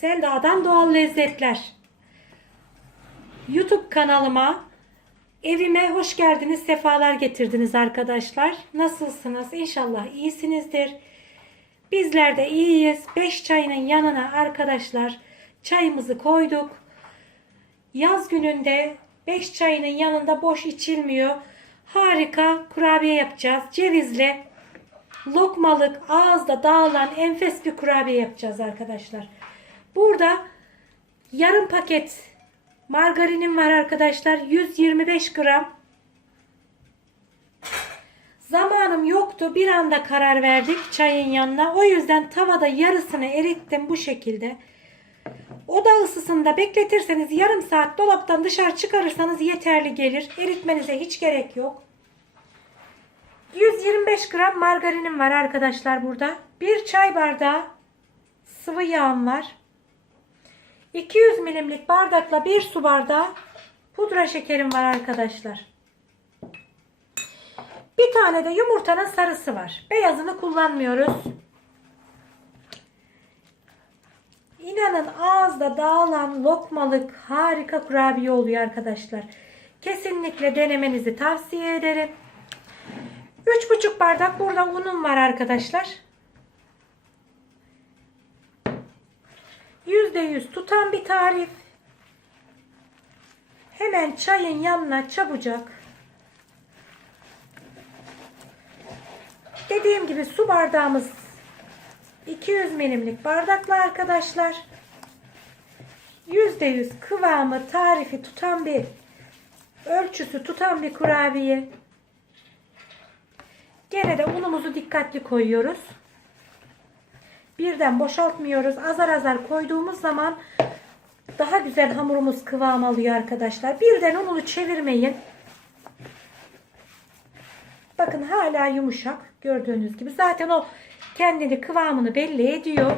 Selda'dan Doğal Lezzetler. YouTube kanalıma, evime hoş geldiniz, sefalar getirdiniz arkadaşlar. Nasılsınız? İnşallah iyisinizdir. Bizler de iyiyiz. 5 çayının yanına arkadaşlar çayımızı koyduk. Yaz gününde 5 çayının yanında boş içilmiyor. Harika kurabiye yapacağız. Cevizli, lokmalık, ağızda dağılan enfes bir kurabiye yapacağız arkadaşlar. Burada yarım paket margarinim var arkadaşlar. 125 gram. Zamanım yoktu. Bir anda karar verdik çayın yanına. O yüzden tavada yarısını erittim bu şekilde. Oda ısısında bekletirseniz yarım saat dolaptan dışarı çıkarırsanız yeterli gelir. Eritmenize hiç gerek yok. 125 gram margarinim var arkadaşlar burada. Bir çay bardağı sıvı yağım var. 200 milimlik bardakla bir su bardağı pudra şekerim var arkadaşlar. Bir tane de yumurtanın sarısı var. Beyazını kullanmıyoruz. İnanın ağızda dağılan lokmalık harika kurabiye oluyor arkadaşlar. Kesinlikle denemenizi tavsiye ederim. 3,5 bardak burada unum var arkadaşlar. %100 tutan bir tarif. Hemen çayın yanına çabucak. Dediğim gibi su bardağımız 200 milimlik bardakla arkadaşlar. %100 kıvamı tarifi tutan bir ölçüsü tutan bir kurabiye. Gene de unumuzu dikkatli koyuyoruz. Birden boşaltmıyoruz. Azar azar koyduğumuz zaman daha güzel hamurumuz kıvam alıyor arkadaşlar. Birden ununu çevirmeyin. Bakın hala yumuşak. Gördüğünüz gibi. Zaten o kendini kıvamını belli ediyor.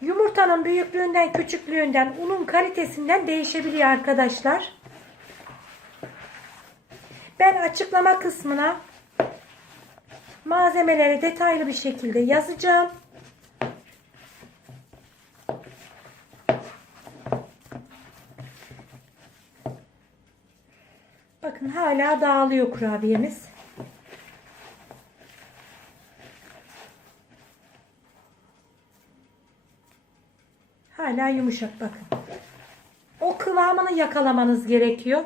Yumurtanın büyüklüğünden, küçüklüğünden, unun kalitesinden değişebiliyor arkadaşlar. Ben açıklama kısmına malzemeleri detaylı bir şekilde yazacağım. Bakın hala dağılıyor kurabiyemiz. Hala yumuşak bakın. O kıvamını yakalamanız gerekiyor.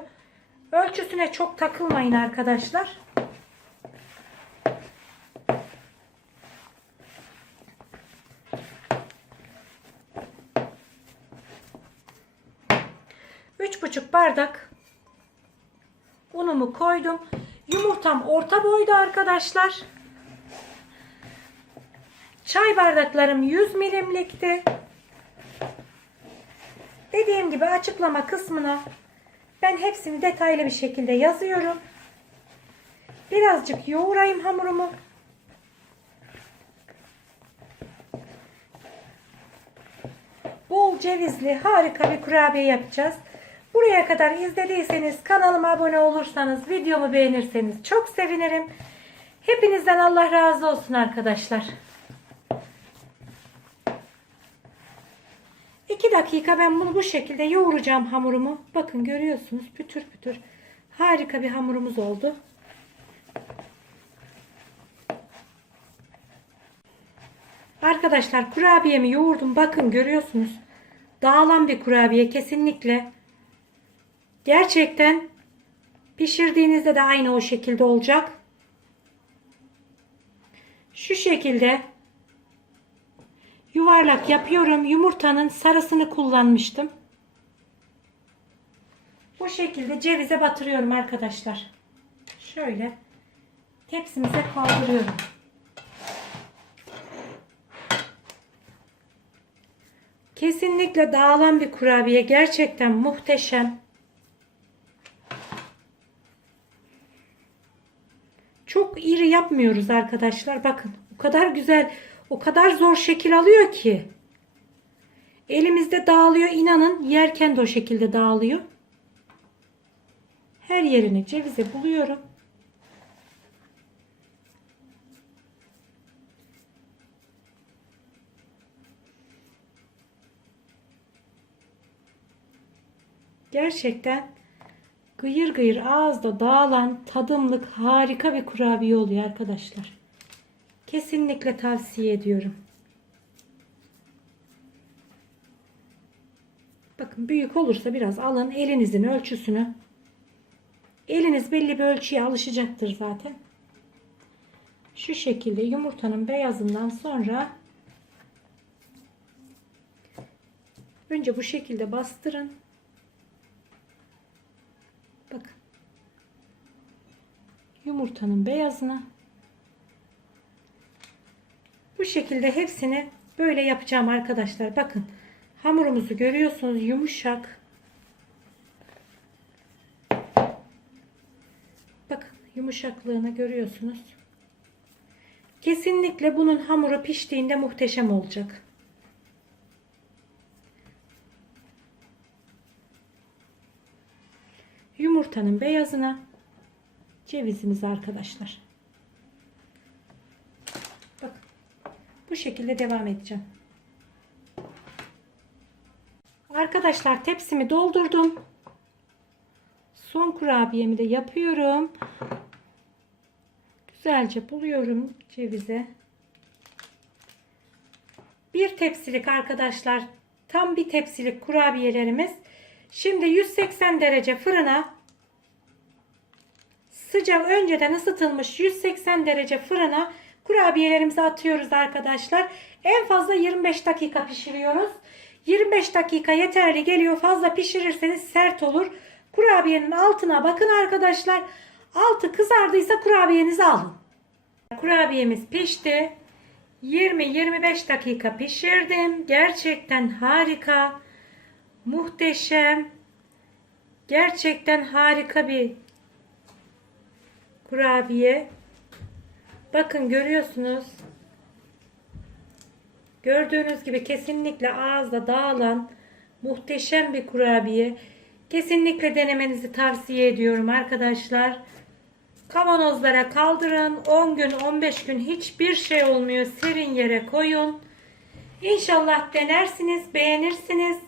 Ölçüsüne çok takılmayın arkadaşlar. Üç buçuk bardak unumu koydum. Yumurtam orta boyda arkadaşlar. Çay bardaklarım 100 milimlikti. Dediğim gibi açıklama kısmına ben hepsini detaylı bir şekilde yazıyorum. Birazcık yoğurayım hamurumu. Bol cevizli harika bir kurabiye yapacağız. Buraya kadar izlediyseniz kanalıma abone olursanız videomu beğenirseniz çok sevinirim. Hepinizden Allah razı olsun arkadaşlar. 2 dakika ben bunu bu şekilde yoğuracağım hamurumu. Bakın görüyorsunuz pütür pütür. Harika bir hamurumuz oldu. Arkadaşlar kurabiyemi yoğurdum. Bakın görüyorsunuz. Dağılan bir kurabiye kesinlikle. Gerçekten pişirdiğinizde de aynı o şekilde olacak. Şu şekilde yuvarlak yapıyorum. Yumurtanın sarısını kullanmıştım. Bu şekilde cevize batırıyorum arkadaşlar. Şöyle tepsimize kaldırıyorum. Kesinlikle dağılan bir kurabiye. Gerçekten muhteşem. Çok iri yapmıyoruz arkadaşlar. Bakın o kadar güzel, o kadar zor şekil alıyor ki. Elimizde dağılıyor. inanın yerken de o şekilde dağılıyor. Her yerini cevize buluyorum. Gerçekten gıyır gıyır ağızda dağılan tadımlık harika bir kurabiye oluyor arkadaşlar. Kesinlikle tavsiye ediyorum. Bakın büyük olursa biraz alın elinizin ölçüsünü. Eliniz belli bir ölçüye alışacaktır zaten. Şu şekilde yumurtanın beyazından sonra önce bu şekilde bastırın. Bakın. Yumurtanın beyazına bu şekilde hepsini böyle yapacağım arkadaşlar. Bakın. Hamurumuzu görüyorsunuz yumuşak. Bakın yumuşaklığını görüyorsunuz. Kesinlikle bunun hamuru piştiğinde muhteşem olacak. Yumurtanın beyazına cevizimiz arkadaşlar. Bak bu şekilde devam edeceğim. Arkadaşlar tepsimi doldurdum. Son kurabiyemi de yapıyorum. Güzelce buluyorum cevize. Bir tepsilik arkadaşlar tam bir tepsilik kurabiyelerimiz. Şimdi 180 derece fırına sıcak önceden ısıtılmış 180 derece fırına kurabiyelerimizi atıyoruz arkadaşlar. En fazla 25 dakika pişiriyoruz. 25 dakika yeterli geliyor. Fazla pişirirseniz sert olur. Kurabiyenin altına bakın arkadaşlar. Altı kızardıysa kurabiyenizi alın. Kurabiyemiz pişti. 20-25 dakika pişirdim. Gerçekten harika. Muhteşem. Gerçekten harika bir kurabiye. Bakın görüyorsunuz. Gördüğünüz gibi kesinlikle ağızda dağılan muhteşem bir kurabiye. Kesinlikle denemenizi tavsiye ediyorum arkadaşlar. Kavanozlara kaldırın. 10 gün 15 gün hiçbir şey olmuyor. Serin yere koyun. İnşallah denersiniz, beğenirsiniz.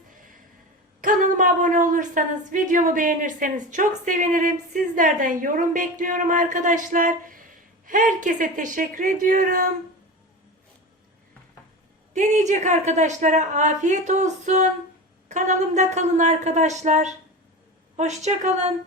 Kanalıma abone olursanız, videomu beğenirseniz çok sevinirim. Sizlerden yorum bekliyorum arkadaşlar. Herkese teşekkür ediyorum. Deneyecek arkadaşlara afiyet olsun. Kanalımda kalın arkadaşlar. Hoşça kalın.